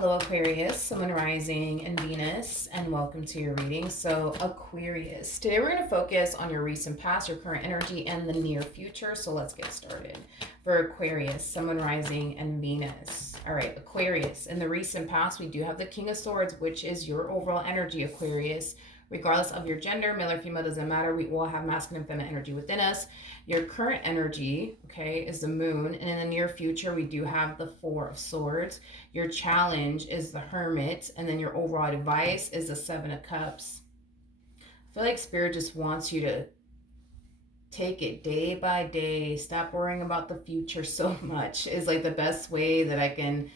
Hello, Aquarius, Sun, Rising, and Venus, and welcome to your reading. So, Aquarius, today we're going to focus on your recent past, your current energy, and the near future. So, let's get started. For Aquarius, Sun, Rising, and Venus. All right, Aquarius, in the recent past, we do have the King of Swords, which is your overall energy, Aquarius. Regardless of your gender, male or female, doesn't matter. We all have masculine and feminine energy within us. Your current energy, okay, is the moon. And in the near future, we do have the Four of Swords. Your challenge is the Hermit. And then your overall advice is the Seven of Cups. I feel like Spirit just wants you to take it day by day. Stop worrying about the future so much is like the best way that I can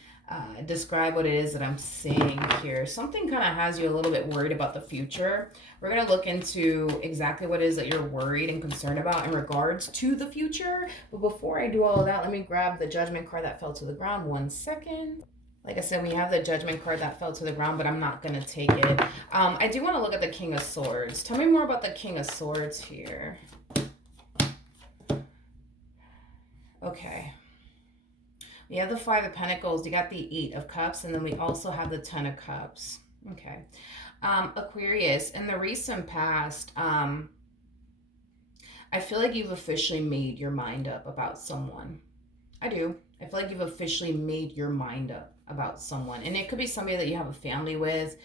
describe what it is that I'm seeing here. Something kind of has you a little bit worried about the future. We're going to look into exactly what it is that you're worried and concerned about in regards to the future. But before I do all of that, let me grab the Judgment card that fell to the ground. 1 second. Like I said, we have the Judgment card that fell to the ground, but I'm not going to take it. I do want to look at the King of Swords. Tell me more about the King of Swords here. Okay. We have the Five of Pentacles, you got the Eight of Cups, and then we also have the Ten of Cups. Okay. Aquarius, in the recent past, I feel like you've officially made your mind up about someone. I do. I feel like you've officially made your mind up about someone. And it could be somebody that you have a family with.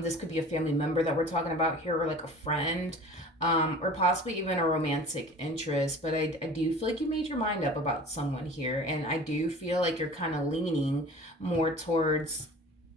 This could be a family member that we're talking about here, or like a friend. Or possibly even a romantic interest. But I do feel like you made your mind up about someone here. And I do feel like you're kind of leaning more towards,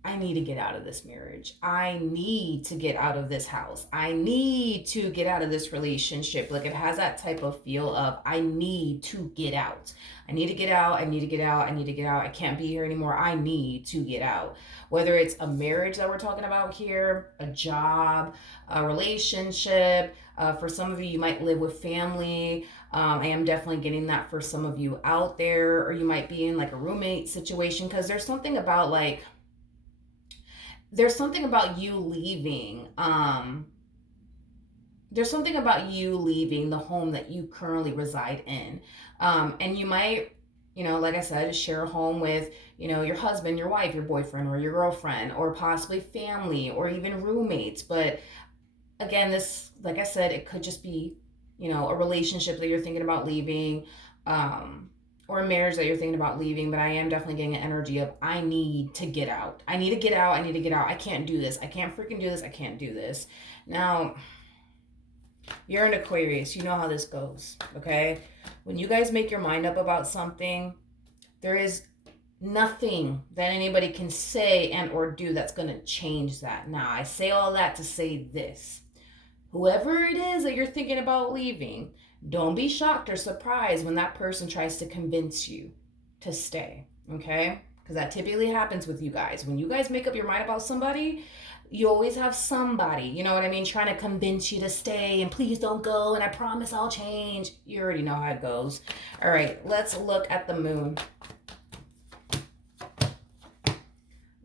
I need to get out of this marriage. I need to get out of this house. I need to get out of this relationship. Like it has that type of feel of, I need to get out. I need to get out. I need to get out. I need to get out. I can't be here anymore. I need to get out. Whether it's a marriage that we're talking about here, a job, a relationship. For some of you, you might live with family. I am definitely getting that for some of you out there. Or you might be in like a roommate situation, because there's something about like, there's something about you leaving. There's something about you leaving the home that you currently reside in. And you might, like I said, share a home with, your husband, your wife, your boyfriend, or your girlfriend, or possibly family, or even roommates. But again, this, like I said, it could just be, a relationship that you're thinking about leaving, or a marriage that you're thinking about leaving. But I am definitely getting an energy of, I need to get out. I need to get out. I need to get out. I can't do this. I can't freaking do this. I can't do this. Now, you're an Aquarius. You know how this goes, okay? When you guys make your mind up about something, there is nothing that anybody can say and or do that's going to change that. Now, I say all that to say this. Whoever it is that you're thinking about leaving, don't be shocked or surprised when that person tries to convince you to stay, okay? Because that typically happens with you guys. When you guys make up your mind about somebody, you always have somebody, you know what I mean, trying to convince you to stay and please don't go and I promise I'll change. You already know how it goes. All right, let's look at the moon.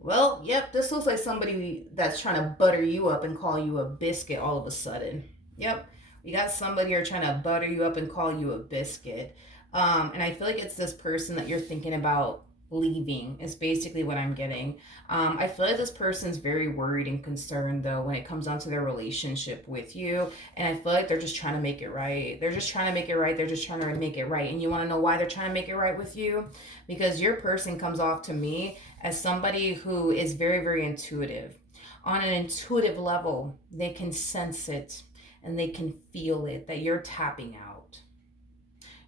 Well, yep, this looks like somebody that's trying to butter you up and call you a biscuit all of a sudden. Yep, you got somebody here trying to butter you up and call you a biscuit. And I feel like it's this person that you're thinking about leaving is basically what I'm getting. I feel like this person's very worried and concerned though when it comes down to their relationship with you. And I feel like they're just trying to make it right. They're just trying to make it right. They're just trying to make it right. And you want to know why they're trying to make it right with you? Because your person comes off to me as somebody who is very, very intuitive. On an intuitive level, they can sense it and they can feel it, that you're tapping out.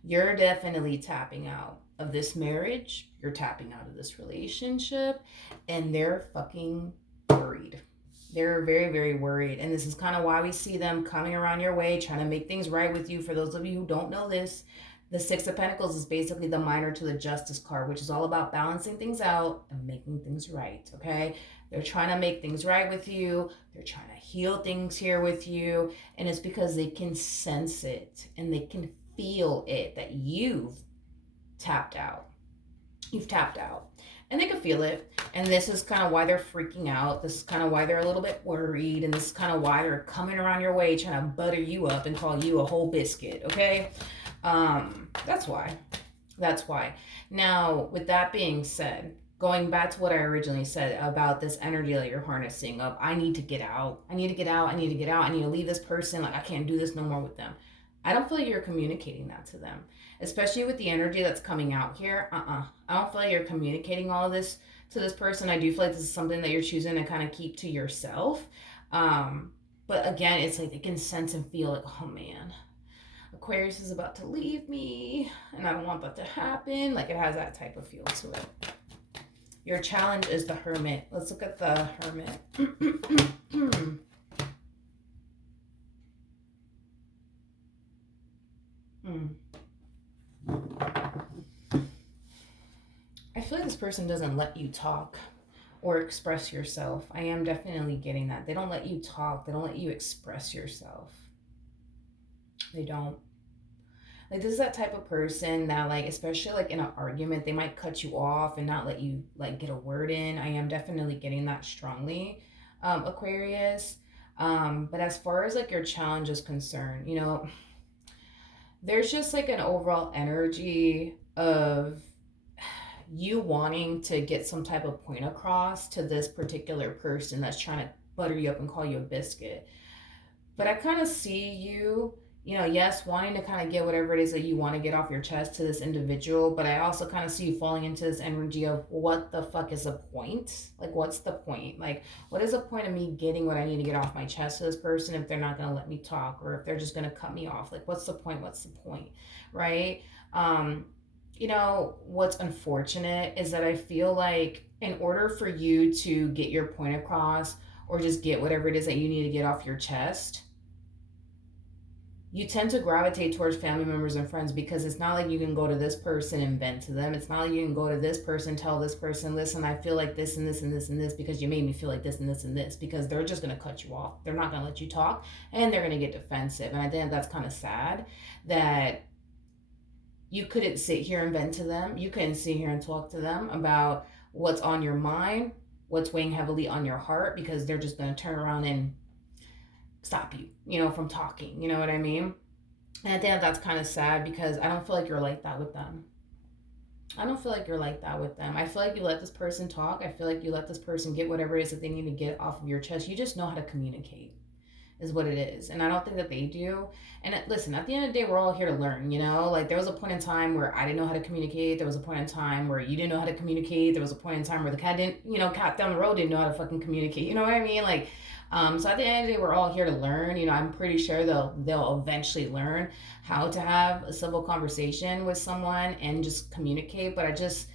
You're definitely tapping out of this marriage. You're tapping out of this relationship, and they're fucking worried. They're very, very worried. And this is kind of why we see them coming around your way, trying to make things right with you. For those of you who don't know this, the Six of Pentacles is basically the minor to the Justice card, which is all about balancing things out and making things right, okay? They're trying to make things right with you. They're trying to heal things here with you. And it's because they can sense it and they can feel it, that you've tapped out. You've tapped out. And they can feel it. And this is kind of why they're freaking out. This is kind of why they're a little bit worried. And this is kind of why they're coming around your way, trying to butter you up and call you a whole biscuit, okay? That's why. That's why. Now, with that being said, going back to what I originally said about this energy that you're harnessing of, I need to get out. I need to get out. I need to get out. I need to leave this person. Like, I can't do this no more with them. I don't feel like you're communicating that to them, especially with the energy that's coming out here. I don't feel like you're communicating all of this to this person. I do feel like this is something that you're choosing to kind of keep to yourself. But again, it's like I can sense and feel like, oh man, Aquarius is about to leave me and I don't want that to happen. Like, it has that type of feel to it. Your challenge is the Hermit. Let's look at the Hermit. I feel like this person doesn't let you talk or express yourself. I am definitely getting that. They don't let you talk. They don't let you express yourself. They don't. Like, this is that type of person that, like, especially like in an argument, they might cut you off and not let you like get a word in. I am definitely getting that strongly, Aquarius. But as far as like your challenge is concerned, you know, there's just like an overall energy of you wanting to get some type of point across to this particular person that's trying to butter you up and call you a biscuit. But I kind of see you, you know, yes, wanting to kind of get whatever it is that you want to get off your chest to this individual, but I also kind of see you falling into this energy of what the fuck is the point? Like, what's the point? Like, what is the point of me getting what I need to get off my chest to this person if they're not going to let me talk, or if they're just going to cut me off? Like, what's the point? What's the point? Right? You know, what's unfortunate is that I feel like in order for you to get your point across or just get whatever it is that you need to get off your chest, you tend to gravitate towards family members and friends, because it's not like you can go to this person and vent to them. It's not like you can go to this person, tell this person, listen, I feel like this and this and this and this because you made me feel like this and this and this, because they're just going to cut you off. They're not going to let you talk, and they're going to get defensive. And I think that's kind of sad that you couldn't sit here and vent to them. You couldn't sit here and talk to them about what's on your mind, what's weighing heavily on your heart, because they're just going to turn around and stop you, you know, from talking. You know what I mean? And I think that's kind of sad, because I don't feel like you're like that with them. I don't feel like you're like that with them. I feel like you let this person talk. I feel like you let this person get whatever it is that they need to get off of your chest. You just know how to communicate, is what it is. And I don't think that they do. And listen, at the end of the day, we're all here to learn, you know? Like, there was a point in time where I didn't know how to communicate. There was a point in time where you didn't know how to communicate. There was a point in time where the cat didn't, you know, cat down the road didn't know how to fucking communicate. You know what I mean? Like, so at the end of the day, we're all here to learn. You know, I'm pretty sure they'll eventually learn how to have a civil conversation with someone and just communicate. But I just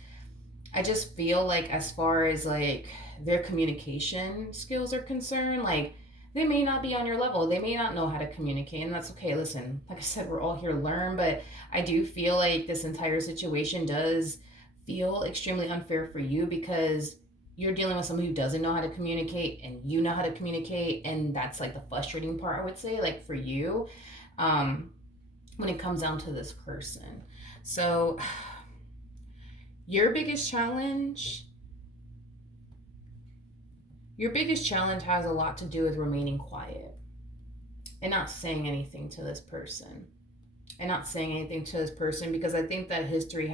feel like, as far as like their communication skills are concerned, like, they may not be on your level. They may not know how to communicate, and that's okay. Listen, like I said, we're all here to learn, but I do feel like this entire situation does feel extremely unfair for you, because you're dealing with someone who doesn't know how to communicate and you know how to communicate, and that's like the frustrating part, I would say, like, for you, when it comes down to this person. So your biggest challenge has a lot to do with remaining quiet and not saying anything to this person. Because I think that history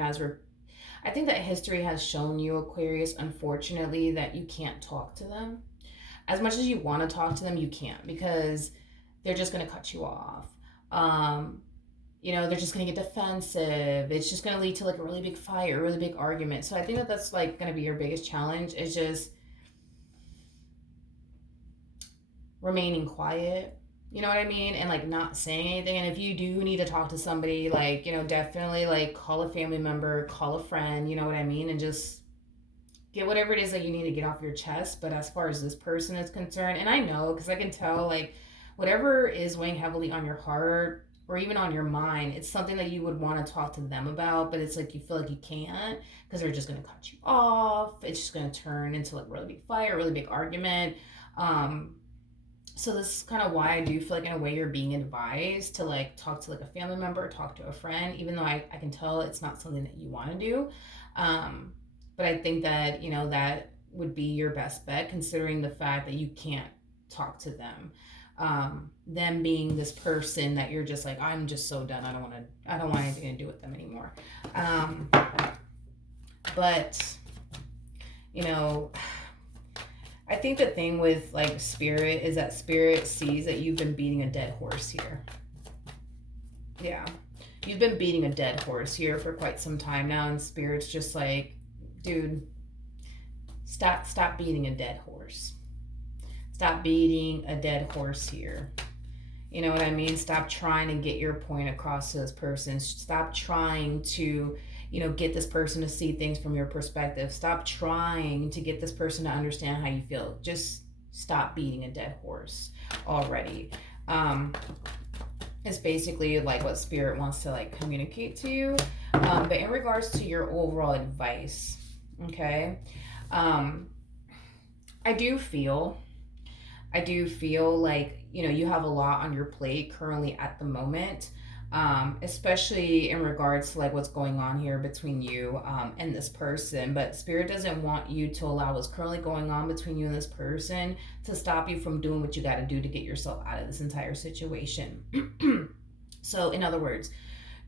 has shown you, Aquarius, unfortunately, that you can't talk to them. As much as you want to talk to them, you can't, because they're just going to cut you off. You know, they're just going to get defensive. It's just going to lead to like a really big fight or a really big argument. So I think that that's like going to be your biggest challenge, is just remaining quiet, you know what I mean, and like not saying anything. And if you do need to talk to somebody, like, you know, definitely like call a family member, call a friend, you know what I mean, and just get whatever it is that you need to get off your chest. But as far as this person is concerned, and I know, because I can tell, like, whatever is weighing heavily on your heart or even on your mind, it's something that you would want to talk to them about, but it's like you feel like you can't, because they're just going to cut you off. It's just going to turn into like a really big fight or a really big argument. So this is kind of why I do feel like, in a way, you're being advised to like talk to like a family member, talk to a friend, even though I can tell it's not something that you want to do. But I think that, you know, that would be your best bet, considering the fact that you can't talk to them. Them being this person that you're just like, I'm just so done. I don't want anything to do with them anymore. But You know, I think the thing with like spirit is that spirit sees that you've been beating a dead horse here. Yeah. You've been beating a dead horse here for quite some time now, and spirit's just like, dude, stop beating a dead horse. Stop beating a dead horse here. You know what I mean? Stop trying to get your point across to this person. Stop trying to, get this person to see things from your perspective. Stop trying to get this person to understand how you feel. Just stop beating a dead horse already. It's basically like what spirit wants to like communicate to you. But in regards to your overall advice, okay, I do feel like you have a lot on your plate currently at the moment, especially in regards to like what's going on here between you and this person. But spirit doesn't want you to allow what's currently going on between you and this person to stop you from doing what you got to do to get yourself out of this entire situation. So in other words,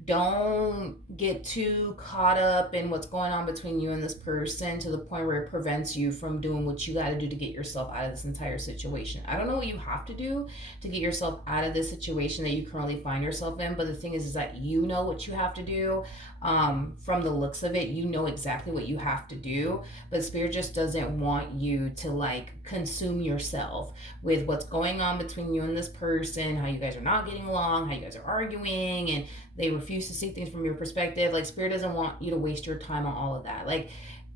don't get too caught up in what's going on between you and this person to the point where it prevents you from doing what you got to do to get yourself out of this entire situation. I don't know what you have to do to get yourself out of this situation that you currently find yourself in, but the thing is that you know what you have to do. From the looks of it, you know exactly what you have to do, but spirit just doesn't want you to like consume yourself with what's going on between you and this person, how you guys are not getting along, how you guys are arguing, and they refuse to see things from your perspective. Like spirit doesn't want you to waste your time on all of that. Like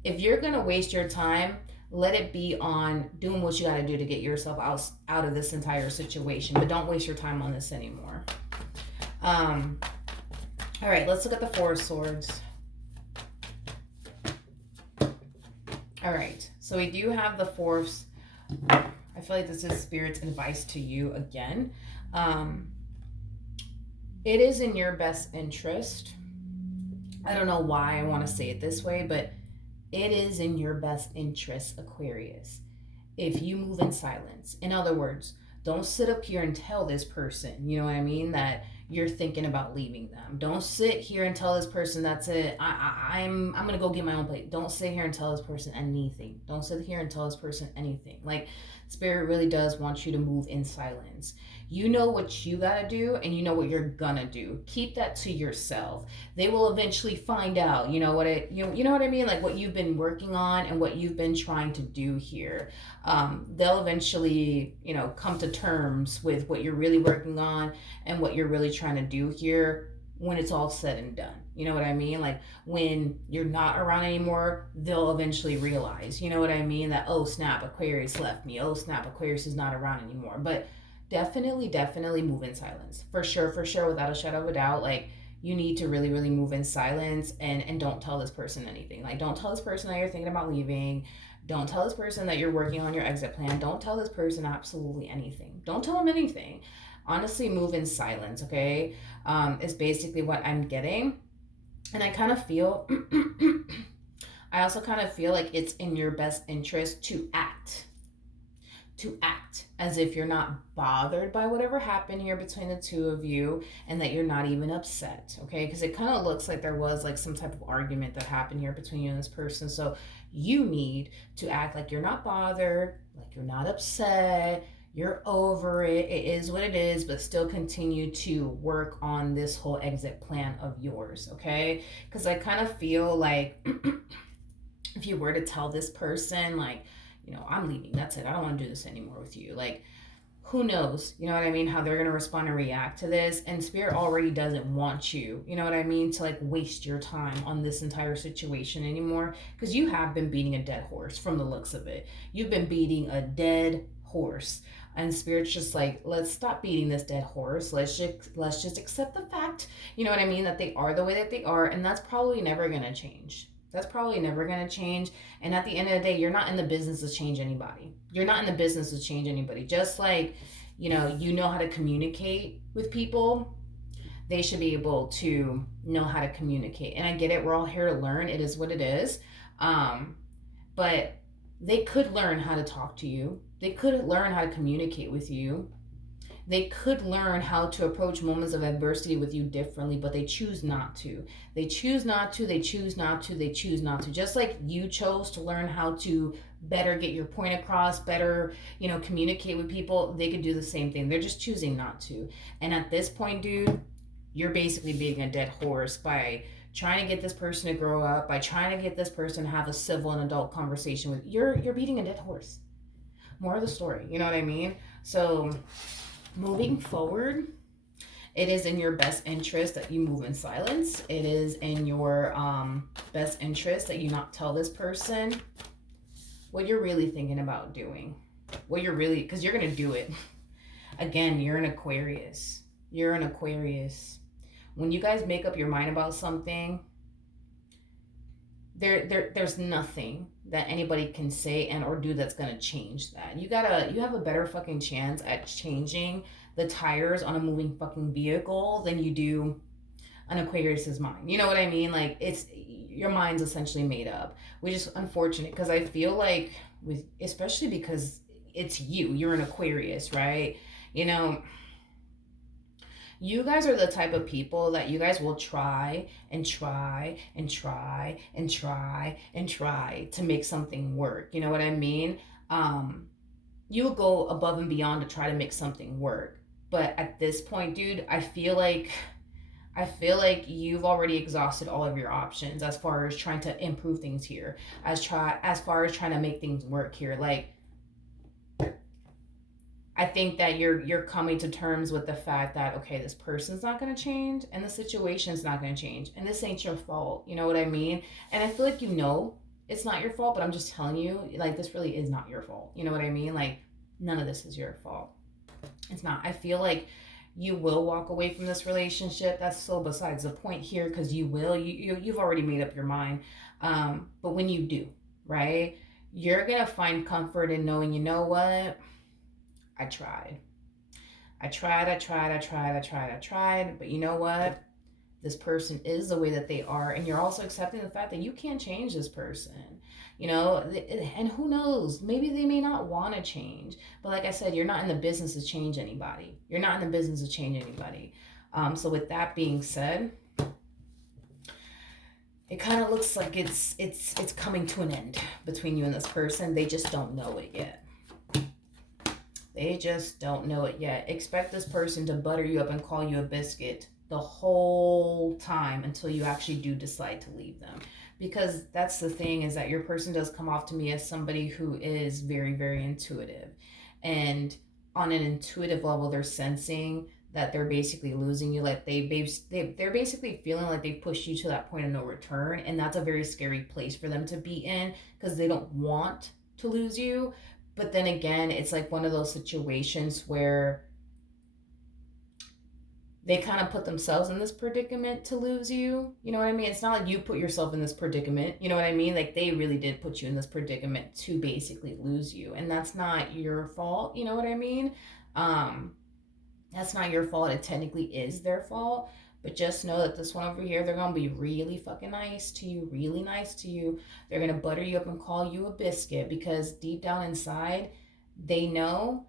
if you're gonna waste your time, let it be on doing what you got to do to get yourself out of this entire situation, but don't waste your time on this anymore. All right, let's look at the Four of Swords. All right, so we do have the Four of... I feel like this is Spirit's advice to you again. It is in your best interest. I don't know why I want to say it this way, but it is in your best interest, Aquarius, if you move in silence. In other words, don't sit up here and tell this person, you know what I mean, that you're thinking about leaving them. Don't sit here and tell this person that's it. I'm gonna go get my own plate. Don't sit here and tell this person anything. Don't sit here and tell this person anything. Like spirit really does want you to move in silence. You know what you gotta do, and you know what you're gonna do. Keep that to yourself. They will eventually find out. You know what I mean? Like what you've been working on and what you've been trying to do here. They'll eventually, come to terms with what you're really working on and what you're really trying to do here when it's all said and done. You know what I mean? Like when you're not around anymore, they'll eventually realize, you know what I mean? That, oh snap, Aquarius left me. Oh snap, Aquarius is not around anymore. But definitely move in silence. For sure, without a shadow of a doubt. Like you need to really, really move in silence and don't tell this person anything. Like don't tell this person that you're thinking about leaving. Don't tell this person that you're working on your exit plan. Don't tell this person absolutely anything. Don't tell them anything. Honestly, move in silence, okay? Is basically what I'm getting. And I kind of feel, I also kind of feel like it's in your best interest to act as if you're not bothered by whatever happened here between the two of you and that you're not even upset, okay? Because it kind of looks like there was like some type of argument that happened here between you and this person. So you need to act like you're not bothered, like you're not upset, you're over it, it is what it is, but still continue to work on this whole exit plan of yours, okay? Because I kind of feel like if you were to tell this person, like, I'm leaving, that's it, I don't want to do this anymore with you, like, who knows, you know what I mean, how they're going to respond and react to this. And spirit already doesn't want you, you know what I mean, to like waste your time on this entire situation anymore, because you have been beating a dead horse from the looks of it. You've been beating a dead horse, and spirit's just like, let's stop beating this dead horse. Let's just accept the fact, you know what I mean, that they are the way that they are, and that's probably never going to change. That's probably never going to change. And at the end of the day, you're not in the business to change anybody. You're not in the business to change anybody. Just like, you know how to communicate with people, they should be able to know how to communicate. And I get it. We're all here to learn. It is what it is. But they could learn how to talk to you. They could learn how to communicate with you. They could learn how to approach moments of adversity with you differently, but they choose not to. They choose not to, they choose not to, they choose not to. Just like you chose to learn how to better get your point across, better, communicate with people, they could do the same thing. They're just choosing not to. And at this point, dude, you're basically being a dead horse by trying to get this person to grow up, by trying to get this person to have a civil and adult conversation with you're beating a dead horse. More of the story, you know what I mean? So moving forward, it is in your best interest that you move in silence. It is in your best interest that you not tell this person what you're really thinking about doing. Because you're going to do it. Again, you're an Aquarius. You're an Aquarius. When you guys make up your mind about something, there's nothing that anybody can say and or do that's gonna change that. You have a better fucking chance at changing the tires on a moving fucking vehicle than you do an Aquarius's mind. You know what I mean? Like, it's your mind's essentially made up, which is unfortunate because I feel like especially because it's you're an Aquarius, right? You guys are the type of people that you guys will try and try and try and try and try to make something work. You know what I mean? You'll go above and beyond to try to make something work. But at this point, dude, I feel like you've already exhausted all of your options as far as trying to improve things here, as far as trying to make things work here. Like, I think that you're coming to terms with the fact that, okay, this person's not going to change and the situation's not going to change and this ain't your fault. You know what I mean? And I feel like it's not your fault, but I'm just telling you, like, this really is not your fault. You know what I mean? Like, none of this is your fault. It's not. I feel like you will walk away from this relationship. That's so besides the point here, because you will. You've already made up your mind. But when you do, right, you're going to find comfort in knowing, you know what? I tried, but you know what? This person is the way that they are, and you're also accepting the fact that you can't change this person, and who knows, maybe they may not want to change, but like I said, you're not in the business to change anybody. So with that being said, it kind of looks like it's coming to an end between you and this person. They just don't know it yet. Expect this person to butter you up and call you a biscuit the whole time until you actually do decide to leave them. Because that's the thing, is that your person does come off to me as somebody who is very, very intuitive. And on an intuitive level, they're sensing that they're basically losing you. Like they're basically feeling like they pushed you to that point of no return. And that's a very scary place for them to be in, because they don't want to lose you. But then again, it's like one of those situations where they kind of put themselves in this predicament to lose you. You know what I mean? It's not like you put yourself in this predicament. You know what I mean? Like, they really did put you in this predicament to basically lose you. And that's not your fault. You know what I mean? That's not your fault. It technically is their fault. But just know that this one over here, they're going to be really fucking nice to you, really nice to you. They're going to butter you up and call you a biscuit, because deep down inside, they know,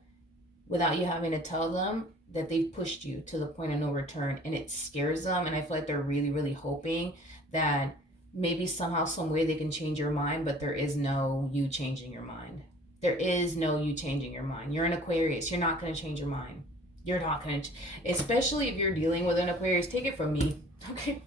without you having to tell them, that they've pushed you to the point of no return, and it scares them. And I feel like they're really, really hoping that maybe somehow, some way they can change your mind, but there is no you changing your mind. There is no you changing your mind. You're an Aquarius. You're not going to change your mind. You're not going to, especially if you're dealing with an Aquarius. Take it from me, okay?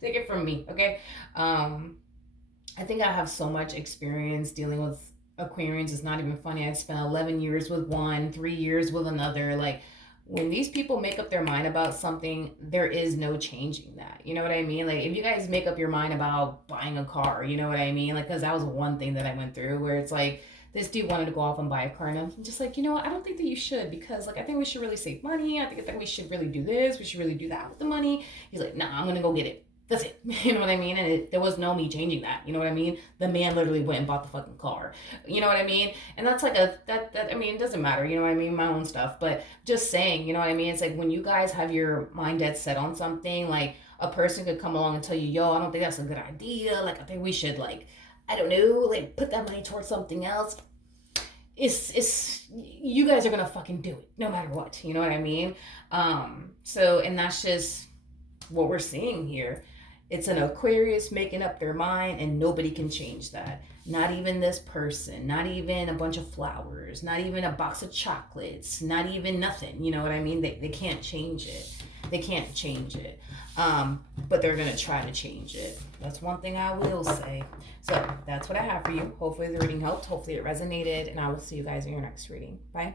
Take it from me, okay? I think I have so much experience dealing with Aquarians. It's not even funny. I spent 11 years with one, 3 years with another. Like, when these people make up their mind about something, there is no changing that. You know what I mean? Like, if you guys make up your mind about buying a car, you know what I mean? Like, because that was one thing that I went through, where it's like, this dude wanted to go off and buy a car, and I'm just like, I don't think that you should, because, like, I think we should really save money. I think that we should really do this. We should really do that with the money. He's like, nah, I'm going to go get it. That's it. You know what I mean? And there was no me changing that. You know what I mean? The man literally went and bought the fucking car. You know what I mean? And that's like I mean, it doesn't matter. You know what I mean? My own stuff. But just saying, you know what I mean? It's like, when you guys have your mind dead set on something, like, a person could come along and tell you, yo, I don't think that's a good idea. Like, I think we should, like, I don't know, like, put that money towards something else. it's you guys are gonna fucking do it no matter what. You know what I mean? So, and that's just what we're seeing here. It's an Aquarius making up their mind, and nobody can change that. Not even this person, not even a bunch of flowers, not even a box of chocolates, not even nothing. You know what I mean? They can't change it. They can't change it. But they're going to try to change it. That's one thing I will say. So that's what I have for you. Hopefully the reading helped. Hopefully it resonated. And I will see you guys in your next reading. Bye.